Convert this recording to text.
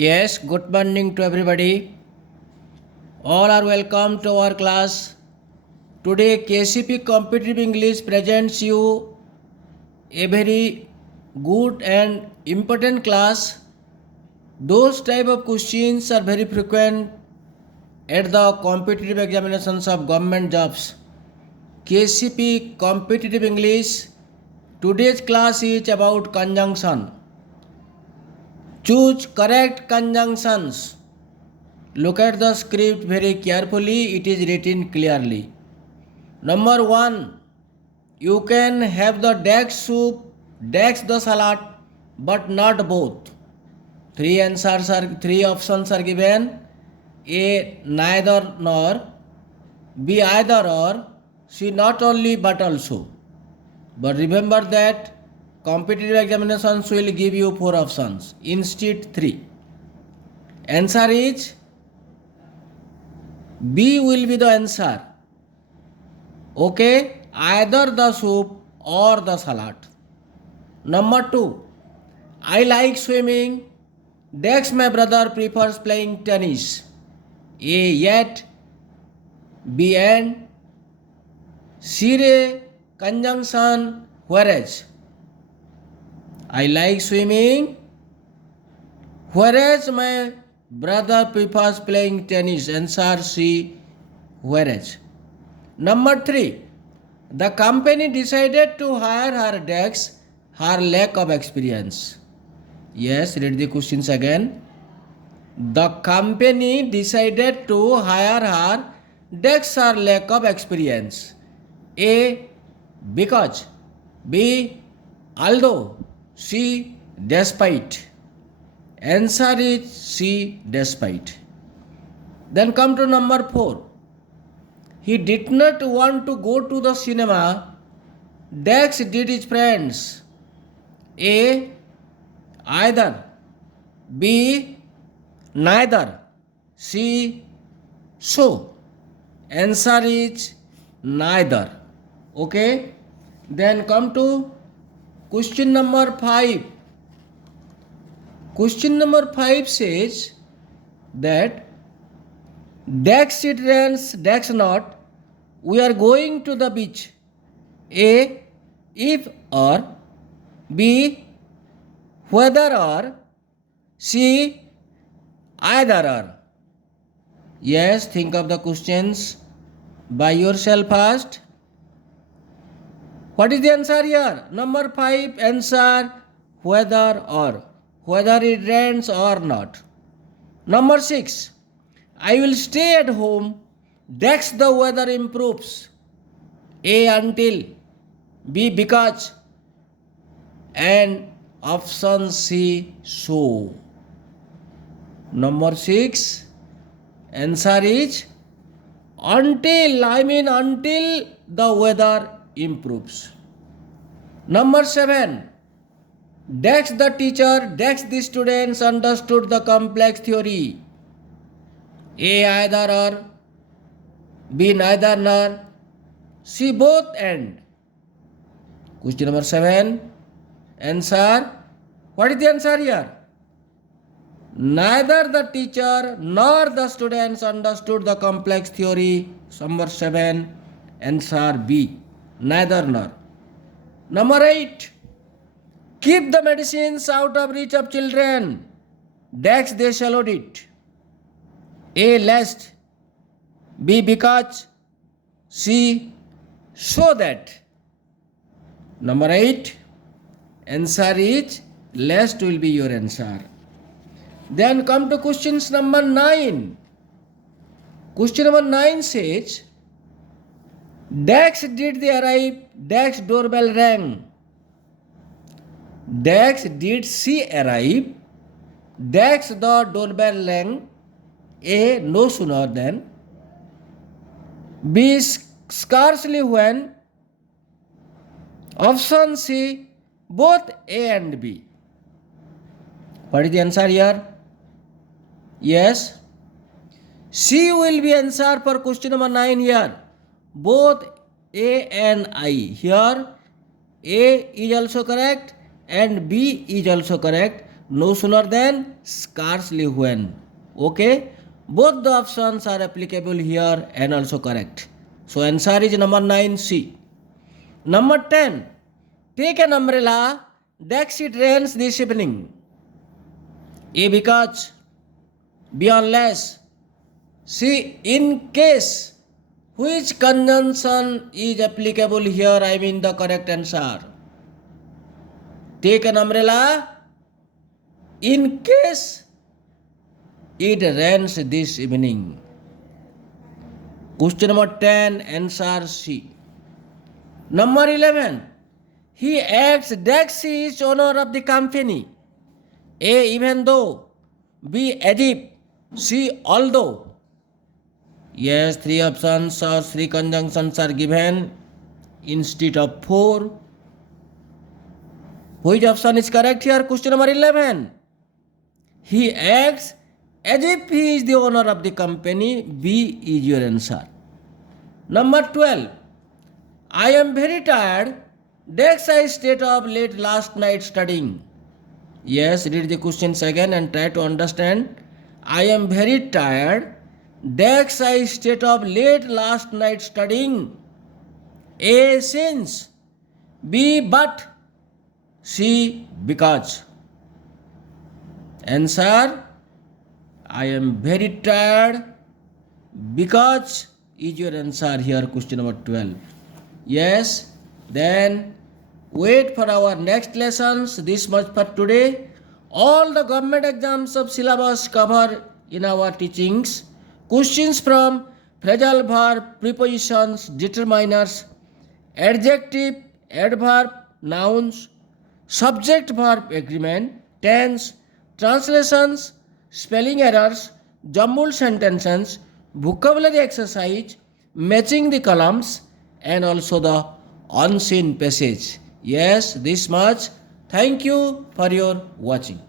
Yes, good morning to everybody. All are welcome to our class. Today KCP Competitive English presents you a very good and important class. Those type of questions are very frequent at the competitive examinations of government jobs. KCP Competitive English. Today's class is about conjunction. Choose correct conjunctions. Look at the script very carefully, it is written clearly. Number 1, you can have the dax soup, dax the salad, but not both. Three options are given. A, neither nor. B, either or. C, not only but also. But remember that competitive examinations will give you 4 options instead 3. Answer is B will be the answer. Okay, either the soup or the salad. Number 2, I like swimming. Dex, my brother, prefers playing tennis. A, yet. B, and. C, re, conjunction, whereas. I like swimming, whereas my brother prefers playing tennis. Answer C, whereas. Number 3, the company decided to hire her Dex, her lack of experience. Yes, read the questions again. The company decided to hire her Dex, her lack of experience. A, because. B, although. C, despite. Answer is C, despite. Then come to number 4. He did not want to go to the cinema. Dex did his friends. A, either. B, neither. C, so. Answer is neither. Okay. Then come to question number 5. Question number 5 says that Dex it rains, Dex not. We are going to the beach. A, if or. B, whether or. C, either or. Yes, think of the questions by yourself first. What is the answer here? Number 5, answer whether or. Whether it rains or not. Number 6, I will stay at home. Dex the weather improves. A, until. B, because. And option C, so. Number 6, answer is until the weather improves. Number 7, Dex the teacher, Dex the students understood the complex theory. A, either or. B, neither nor. C, both and. Question number 7, answer. What is the answer here? Neither the teacher nor the students understood the complex theory. Number 7, answer B, neither nor. Number 8, keep the medicines out of reach of children. Dex they swallowed it. A, lest. B, because. C, so that. Number 8, answer is lest will be your answer. Then come to questions number 9. Question number 9 says, Dex did they arrive, Dex doorbell rang. Dex did she arrive, Dex the doorbell rang. A, no sooner than. B, scarcely when. Option C, both A and B. What is the answer here? Yes, C will be answer for question number 9 here. Both A and I. Here A is also correct and B is also correct. no sooner than, scarcely when. Okay, both the options are applicable here and also correct. So answer is number 9C. Number 10. Take an umbrella. Dex it rains this evening. A because. B unless. C in case. Which conjunction is applicable here? I mean the correct answer. Take an umbrella. In case it rains this evening. Question number 10, answer C. Number 11. He acts Dex is owner of the company. A even though. B as if. C although. Yes, 3 options or 3 conjunctions are given instead of 4. Which option is correct here? Question number 11. He acts as if he is the owner of the company. B is your answer. Number 12. I am very tired. Dex I stayed up late last night studying. Yes, read the questions again and try to understand. I am very tired. Dex I stayed up late last night studying. A since. B but. C because. Answer. I am very tired because is your answer here, question number 12. Yes, then wait for our next lessons. This much for today. All the government exams of syllabus cover in our teachings. Questions from phrasal verb, prepositions, determiners, adjective, adverb, nouns, subject verb agreement, tense, translations, spelling errors, jumbled sentences, vocabulary exercise, matching the columns, and also the unseen passage. Yes, this much. Thank you for your watching.